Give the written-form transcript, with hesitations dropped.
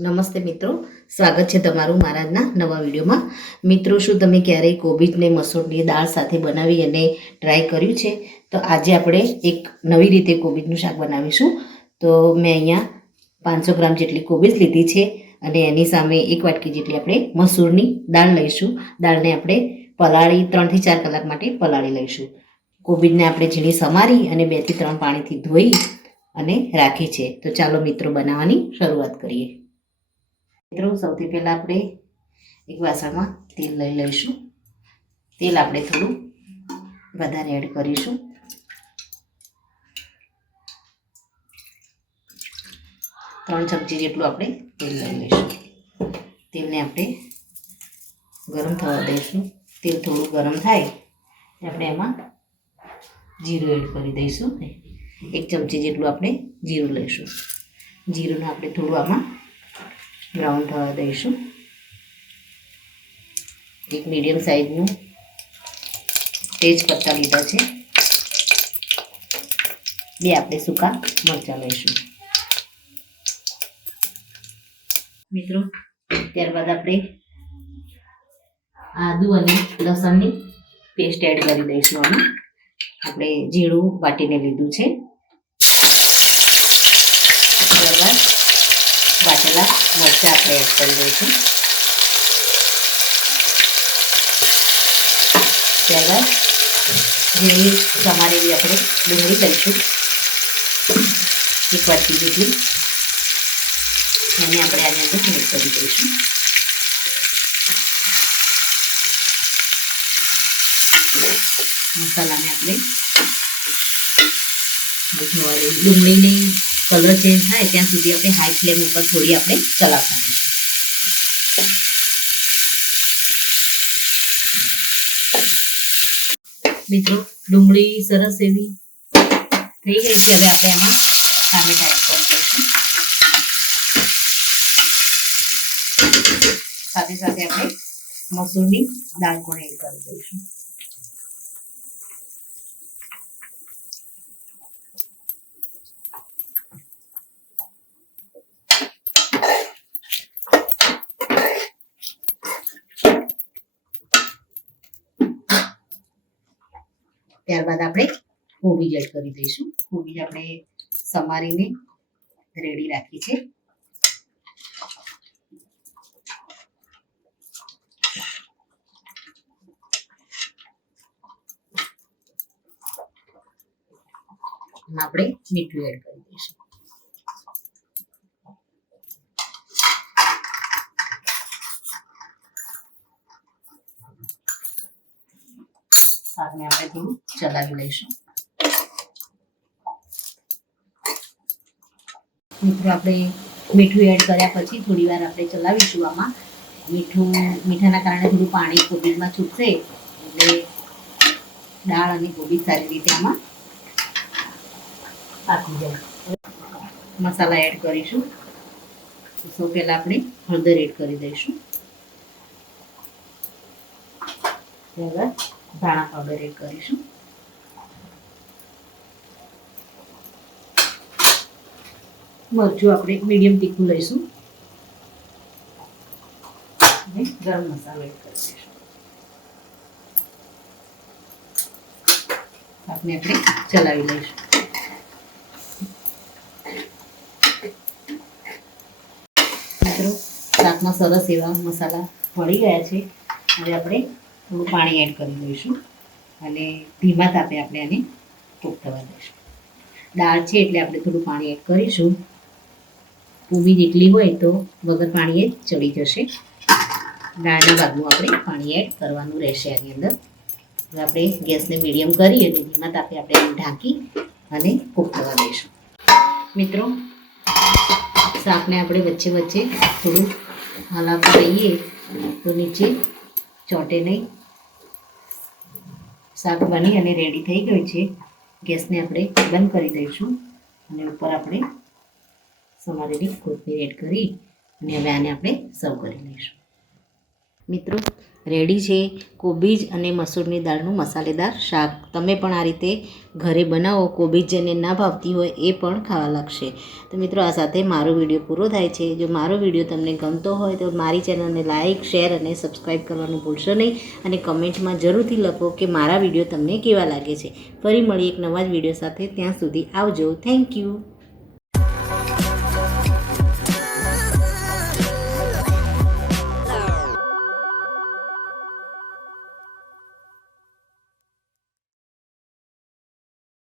નમસ્તે મિત્રો, સ્વાગત છે તમારું મારા આજના નવા વિડીયોમાં. મિત્રો, શું તમે ક્યારેય કોબીજને મસૂરની દાળ સાથે બનાવી અને ટ્રાય કર્યું છે? તો આજે આપણે એક નવી રીતે કોબીજનું શાક બનાવીશું. તો મેં અહીંયા 500 ગ્રામ જેટલી કોબીજ લીધી છે અને એની સામે 1 વાટકી જેટલી આપણે મસૂરની દાળ લઈશું. દાળને આપણે પલાળી 3 થી 4 કલાક માટે પલાળી લઈશું. કોબીજને આપણે ઝીણી સમારી અને 2 થી 3 પાણીથી ધોઈ અને રાખી છે. તો ચાલો મિત્રો, બનાવવાની શરૂઆત કરીએ. મિત્રો, સૌથી પહેલાં આપણે એક વાસણમાં તેલ લઈ લઈશું. તેલ આપણે થોડું વધારે એડ કરીશું. ત્રણ ચમચી જેટલું આપણે તેલ લઈ લઈશું. તેલને આપણે ગરમ થવા દઈશું. તેલ થોડું ગરમ થાય આપણે એમાં જીરું એડ કરી દઈશું. 1 ચમચી જેટલું આપણે જીરું લઈશું. જીરુંને આપણે થોડું આમાં બ્રાઉન થવા દઈશું. એક મીડિયમ સાઈઝનું તેજ પત્તા લીધા છે. 2 આપણે સૂકા મરચાં લઈશું. મિત્રો, ત્યારબાદ આપણે આદુ અને લસણની પેસ્ટ એડ કરી દઈશું. આમાં આપણે જીરું વાટીને લીધું છે. ત્યારબાદ વાટેલા મરચાં આપણે એડ કરી દઈશું. ત્યારબાદ ઝીણી સમારેલી આપણે ડુંગળી લઈશું, 1 વાટકી જેટલી. એને આપણે આની અંદર મિક્સ કરી દઈશું. મસાલાને આપણે ડુંગળીની કલર ચેન્જ થાય ત્યાં સુધી આપણે હાઈ ફ્લેમ ઉપર થોડી આપણે ચલાવતા રહીશું. મિત્રો, ડુંગળી સરસ એવી થઈ ગઈ છે. હવે આપણે એમાં ટામેટા એડ કરી દઈશું. સાથે સાથે આપણે મસૂરની દાળ પણ એડ કરી દઈશું. ત્યારબાદ આપણે કોબીજ એડ કરી દઈશું. કોબીજ આપણે સમારીને રેડી રાખી છે. આપણે મીઠું એડ કરી દઈશું. શાકને આપણે થોડું ચલાવી લઈશું. મિત્રો, આપણે મીઠું એડ કર્યા પછી થોડી વાર આપણે ચલાવીશું. આમાં મીઠાના કારણે થોડું પાણી કોબીજમાં છૂટશે એટલે દાળ અને કોબીજ સારી રીતે આમાં પાકી જાય. મસાલા એડ કરીશું. સૌ પહેલા આપણે હળદર એડ કરી દઈશું. ત્યારબાદ ધાણા પાવડર એડ કરીશું. મરચું આપણે મીડિયમ તીખું લઈશું. અને ગરમ મસાલો એડ કરી દઈશું. આપણે ચલાવી લઈશું. મિત્રો, શાકમાં સરસ એવા મસાલા ભળી ગયા છે. હવે આપણે થોડું પાણી એડ કરી દઈશું અને ધીમા તાપે આપણે આને કૂક થવા દઈશું. દાળ છે એટલે આપણે થોડું પાણી એડ કરીશું. કોબીજ એકલી હોય તો વગર પાણીએ જ ચડી જશે. દાળના ભાગનું આપણે પાણી એડ કરવાનું રહેશે આની અંદર. હવે આપણે ગેસને મીડિયમ કરી અને ધીમા તાપે આપણે એને ઢાંકી અને કૂક થવા દઈશું. મિત્રો, શાકને આપણે વચ્ચે વચ્ચે થોડું હલાવતા રહીએ તો નીચે ચોટે નહીં. શાક બની અને રેડી થઈ ગયું છે. ગેસને આપણે બંધ કરી દઈશું અને ઉપર આપણે સમારેલી કોથમીર એડ કરી અને હવે આને આપણે સર્વ કરી લઈશું. મિત્રો, રેડી છે કોબીજ અને મસૂરની દાળનું મસાલેદાર શાક. તમે પણ આ રીતે ઘરે બનાવો, કોબીજ જેને ના ભાવતી હોય એ પણ ખાવા લાગશે. તો મિત્રો, આ સાથે મારો વિડીયો પૂરો થાય છે. જો મારો વિડીયો તમને ગમતો હોય તો મારી ચેનલને લાઇક, શેર અને સબસ્ક્રાઈબ કરવાનું ભૂલશો નહીં. અને કમેન્ટમાં જરૂરથી લખો કે મારા વિડીયો તમને કેવા લાગે છે. ફરી મળી એક નવા જ વિડીયો સાથે. ત્યાં સુધી આવજો. Thank you.